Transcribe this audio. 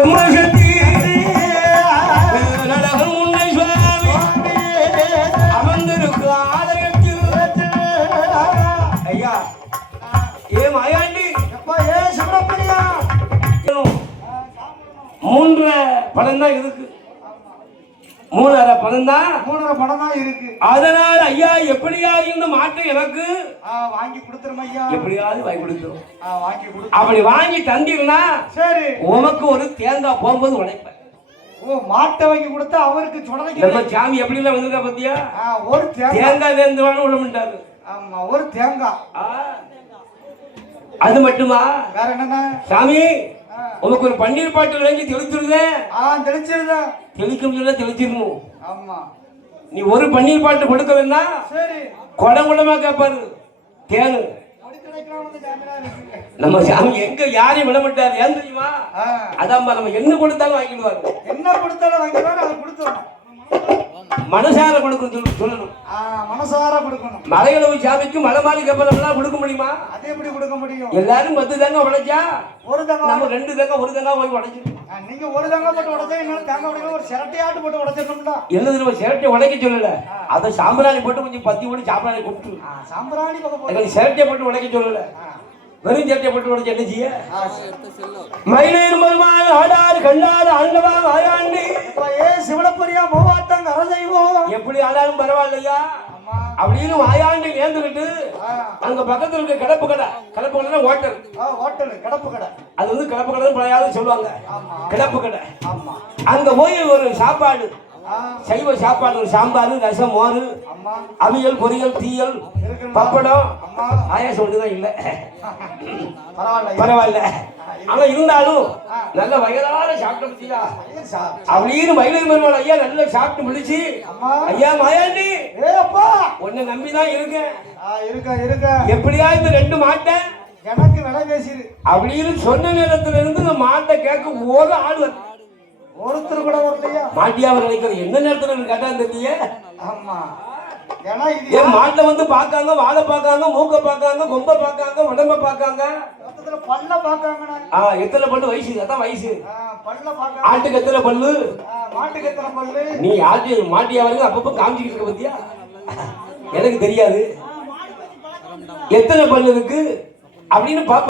பிரம்மசக்தி நடகம் உன்னை சுவாமி அமர்ந்திருக்கு ஆலயத்தில். ஐயா ஏ மாயாண்டி ஏ சிவப்பிரியா, 3 படம் தான் இருக்கு. 3 படம் தான் இருக்கு. அதனால ஐயா எப்படியா இந்த மாட்டை எனக்கு வாங்கி கொடுத்துரும் ஐயா. எப்படியாவது வாங்கி கொடுத்துரும். வாங்கி கொடு. அப்படி வாங்கி தந்தீங்கன்னா சரி உனக்கு ஒரு தேங்காய் போகும்போது உடைப்பேன். ஓ மாட்டை வாங்கி கொடுத்தா அவருக்கு சுடலைக்கு நம்ம சாமி எப்படி எல்லாம் வந்திருக்கா பத்தியா? ஒரு தேங்காய் தேர்ந்துவான்னு விடமாட்டாரு. ஆமா ஒரு தேங்காய். அது மட்டுமா வேற என்னன்னா சாமி உனக்கு ஒரு பன்னீர் பாட்டு வாங்கி தெளிச்சிருந்தேன். தெளிச்சிருந்தேன். தெளிக்கும் சொல்ல தெளிச்சிடணும். ஆமா நீ ஒரு பன்னீர் பாட்டு கொடுக்கலன்னா சரி குடம் குடமா கேட்பாரு தேனு. நம்ம சாமி எங்க யாரையும் விட மாட்டாரு. ஏன் தெரியுமா? அதாம்மா நம்ம என்ன கொடுத்தாலும் வாங்கிடுவாரு. என்ன கொடுத்தாலும் வாங்கிடுவாரு. அதை கொடுத்துடணும். மனசார கொடுக்கணும் சொல்லணும். மனசார கொடுக்கணும். மலையளவு சாமிக்கு மலை மாதிரி கப்பலாம் கொடுக்க முடியுமா? அது எப்படி கொடுக்க முடியும்? எல்லாரும் 10 தேங்காய் உடைச்சா ஒரு தேங்காய் நம்ம 2 தேங்காய் 1 தேங்காய் போய் உடைச்சிடும். நீங்க ஒரு தேங்காய் போட்டு உடைச்சா இன்னொரு தேங்காய் உடைக்க ஒரு சிரட்டையாட்டு போட்டு உடைச்சிடணும்டா. என்னது நம்ம சிரட்டை உடைக்க சொல்லல. அதை சாம்பிராணி போட்டு கொஞ்சம் பத்தி போட்டு சாம்பிராணி கூப்பிட்டு சாம்பிராணி பக்கம் சிரட்டை போட்டு உடைக்க சொல்லல. வெறும் சிரட்டை போட்டு உடைச்சு என்ன செய்ய? மயிலேறு மருமாள் ஆடாறு கண்டாறு ஆண்டவா மாயாண்டி ஏ சிவனப்பரியா மூவாத்தங்க அரசைவோம். எப்படி ஆனாலும் பரவாயில்லையா அப்படின்னு வாயாண்டி நேர்ந்துக்கிட்டு அங்க பக்கத்துல இருக்க கிடப்பு கடை. கிடப்பு கடை ஹோட்டல். ஹோட்டல் கிடப்பு கடை. அது வந்து கிடப்பு கடை பழையாவது சொல்லுவாங்க. கிடப்பு கடை. ஆமா அங்க போய் ஒரு சாப்பாடு சைவ சாப்பாடு, ஒரு சாம்பார், ரசம், மோர், அவியல், பொரியல், தீயல், பப்படம், ஆயாசம் ஒன்றுதான் இல்லை. பரவாயில்ல. ஆனா இருந்தாலும் நல்ல வயதான சாப்பிட்டு அப்படின்னு மயிலை மருமகள் ஐயா நல்லா சாப்பிட்டு முடிச்சு ஐயா மாயாண்டி உன்னை நம்பிதான் இருக்கேன். எப்படியா இந்த 2 மாட்டை எனக்கு விலை பேசிடு அப்படின்னு சொன்ன நேரத்துல இருந்து இந்த மாட்டை கேட்க ஒரு ஆள் வந்து ஒருத்தர் கூட வரலையா? மாட்டியாவ நினைக்கிறது என்ன நேரத்துல கேட்டா தெரியல. ஆமா ஏன் மாட்டை வந்து பாக்காங்க, வாழை பாக்காங்க, மூக்க பாக்காங்க, கொம்ப பாக்காங்க, உடம்ப பாக்காங்க, பல்ல பாக்காங்க. எத்தனை பல்லு வயசு? அதான் வயசு. பல்ல பாக்காங்க. ஆட்டுக்கு எத்தனை பல்லு? மாட்டுக்கு எத்தனை பல்லு? நீ ஆட்டு மாட்டியா வரைக்கும் அப்பப்ப காமிச்சிட்டு இருக்க பத்தியா? எனக்கு தெரியாது எத்தனை பல்லு இருக்கு அப்படின்னு பாப்ப.